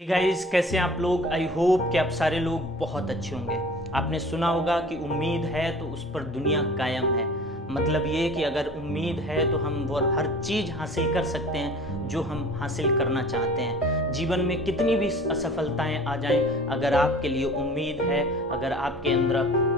Guys, कैसे हैं आप लोग। आई होप कि आप सारे लोग बहुत अच्छे होंगे। आपने सुना होगा कि उम्मीद है तो उस पर दुनिया कायम है। मतलब ये कि अगर उम्मीद है तो हम वो हर चीज़ हासिल कर सकते हैं जो हम हासिल करना चाहते हैं। जीवन में कितनी भी असफलताएं आ जाएं, अगर आपके लिए उम्मीद है, अगर आपके अंदर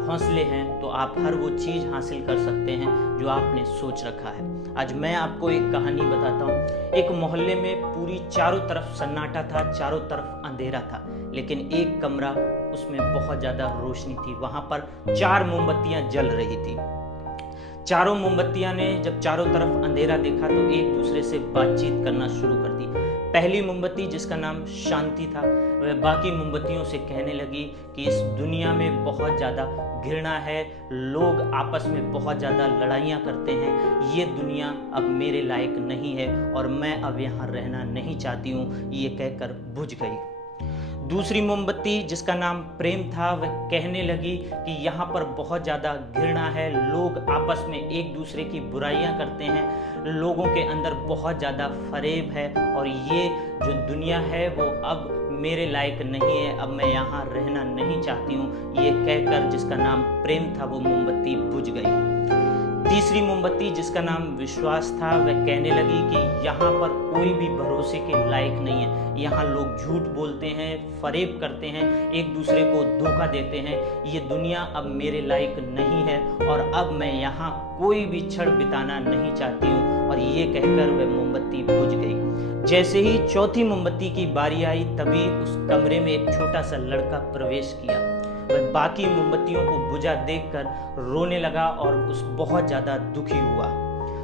हौसले हैं, तो आप हर वो चीज़ हासिल कर सकते हैं जो आपने सोच रखा है। आज मैं आपको एक कहानी बताता हूँ। एक मोहल्ले में पूरी चारों तरफ सन्नाटा था, चारों तरफ अंधेरा था, लेकिन एक कमरा, उसमें बहुत ज़्यादा रोशनी थी। वहाँ पर 4 मोमबत्तियाँ जल रही थी। चारों मोमबत्तियाँ ने जब चारों तरफ अंधेरा देखा तो एक दूसरे से बातचीत करना शुरू कर दी। पहली मोमबत्ती, जिसका नाम शांति था, वह बाकी मोमबत्तियों से कहने लगी कि इस दुनिया में बहुत ज़्यादा घृणा है, लोग आपस में बहुत ज़्यादा लड़ाइयाँ करते हैं, ये दुनिया अब मेरे लायक नहीं है और मैं अब यहाँ रहना नहीं चाहती हूँ, ये कहकर बुझ गई। दूसरी मोमबत्ती, जिसका नाम प्रेम था, वह कहने लगी कि यहाँ पर बहुत ज़्यादा घृणा है, लोग आपस में एक दूसरे की बुराइयाँ करते हैं, लोगों के अंदर बहुत ज़्यादा फरेब है और ये जो दुनिया है वो अब मेरे लायक नहीं है, अब मैं यहाँ रहना नहीं चाहती हूँ, ये कहकर, जिसका नाम प्रेम था, वो मोमबत्ती बुझ गई। तीसरी मोमबत्ती, जिसका नाम विश्वास था, वह कहने लगी कि यहाँ पर कोई भी भरोसे के लायक नहीं है, यहाँ लोग झूठ बोलते हैं, फरेब करते हैं, एक दूसरे को धोखा देते हैं, ये दुनिया अब मेरे लायक नहीं है और अब मैं यहाँ कोई भी क्षण बिताना नहीं चाहती हूँ, और ये कहकर वह मोमबत्ती बुझ गई। जैसे ही चौथी मोमबत्ती की बारी आई, तभी उस कमरे में एक छोटा सा लड़का प्रवेश किया। वह बाकी मोमबत्तियों को बुझा देखकर रोने लगा और उस बहुत ज़्यादा दुखी हुआ।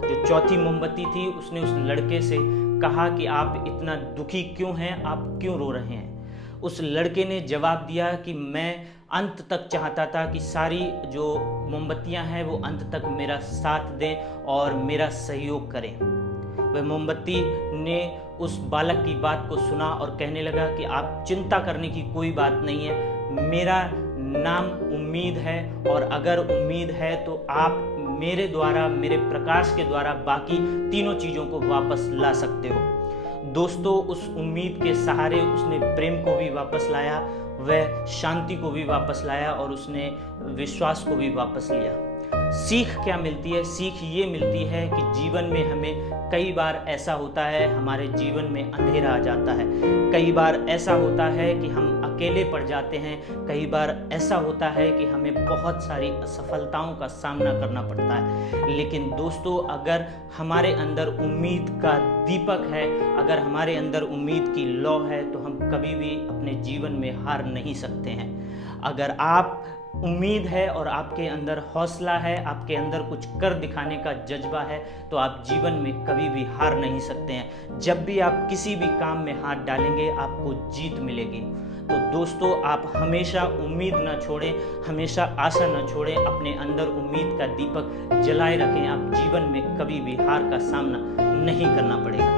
जो चौथी मोमबत्ती थी, उसने उस लड़के से कहा कि आप इतना दुखी क्यों हैं, आप क्यों रो रहे हैं। उस लड़के ने जवाब दिया कि मैं अंत तक चाहता था कि सारी जो मोमबत्तियां हैं वो अंत तक मेरा साथ दें और मेरा सहयोग करें। वह मोमबत्ती ने उस बालक की बात को सुना और कहने लगा कि आप चिंता करने की कोई बात नहीं है, मेरा नाम उम्मीद है और अगर उम्मीद है तो आप मेरे द्वारा, मेरे प्रकाश के द्वारा बाकी तीनों चीज़ों को वापस ला सकते हो। दोस्तों, उस उम्मीद के सहारे उसने प्रेम को भी वापस लाया, वह शांति को भी वापस लाया और उसने विश्वास को भी वापस लिया। सीख क्या मिलती है? सीख ये मिलती है कि जीवन में हमें कई बार ऐसा होता है, हमारे जीवन में अंधेरा आ जाता है, कई बार ऐसा होता है कि हम अकेले पड़ जाते हैं, कई बार ऐसा होता है कि हमें बहुत सारी असफलताओं का सामना करना पड़ता है। लेकिन दोस्तों, अगर हमारे अंदर उम्मीद का दीपक है, अगर हमारे अंदर उम्मीद की लौ है, तो हम कभी भी अपने जीवन में हार नहीं सकते हैं। अगर आप उम्मीद है और आपके अंदर हौसला है, आपके अंदर कुछ कर दिखाने का जज्बा है, तो आप जीवन में कभी भी हार नहीं सकते हैं। जब भी आप किसी भी काम में हाथ डालेंगे, आपको जीत मिलेगी। तो दोस्तों, आप हमेशा उम्मीद ना छोड़ें, हमेशा आशा ना छोड़ें, अपने अंदर उम्मीद का दीपक जलाए रखें। आप जीवन में कभी भी हार का सामना नहीं करना पड़ेगा।